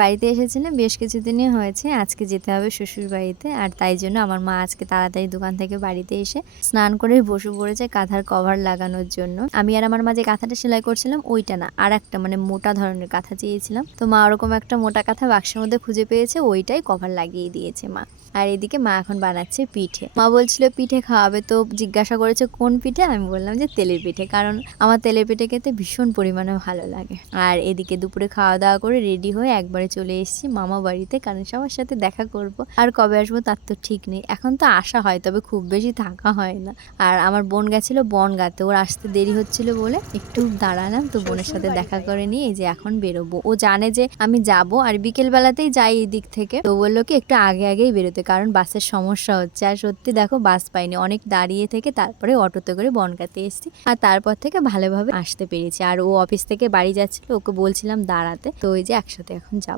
বাড়িতে এসেছিলাম বেশ কিছুদিনই হয়েছে। আজকে যেতে হবে শ্বশুরবাড়িতে। আর তাই জন্য আমার মা আজকে তাড়াতাড়ি দোকান থেকে বাড়িতে এসে স্নান করেই বসে পড়েছে কাঁথার কভার লাগানোর জন্য। আমি আর আমার মা যে কাঁথাটা সেলাই করছিলাম ওইটা না, আরেকটা মানে মোটা ধরনের কাঁথা চেয়েছিলাম। তো মা ওরকম একটা মোটা কাঁথা বাক্সের মধ্যে খুঁজে পেয়েছে, ওইটাই কভার লাগিয়ে দিয়েছে মা। আর এদিকে মা এখন বানাচ্ছে পিঠে। মা বলছিল পিঠে খাওয়াবে, তো জিজ্ঞাসা করেছে কোন পিঠে? আমি বললাম যে তেলের পিঠে, কারণ আমার তেলের পিঠে খেতে ভীষণ পরিমাণে ভালো লাগে। আর এদিকে দুপুরে খাওয়া দাওয়া করে রেডি হয়ে একবারে চলে এসেছি মামা বাড়িতে, কারণ সবার সাথে দেখা করব। আর কবে আসবো তার তো ঠিক নেই। এখন তো আসা হয়, তবে খুব বেশি থাকা হয় না। আর আমার বোন গেছিল বনগাঁতে, ওর আসতে দেরি হচ্ছিল বলে একটু দাঁড়ালাম। তো বোনের সাথে দেখা করে নিয়ে এই যে এখন বেরোবো। ও জানে যে আমি যাব, আর বিকেল বেলাতেই যাই এই দিক থেকে। তো বললো কি একটু আগে আগেই বেরোতে, কারণ বাসের সমস্যা হচ্ছে। আর সত্যি দেখো বাস পাইনি, অনেক দাঁড়িয়ে থেকে তারপরে অটোতে করে বনগাঁতে এসেছি। আর তারপর থেকে ভালোভাবে আসতে পেরেছি। আর ও অফিস থেকে বাড়ি যাচ্ছিল, ওকে বলছিলাম দাঁড়াতে, তো ওই যে একসাথে এখন যাব।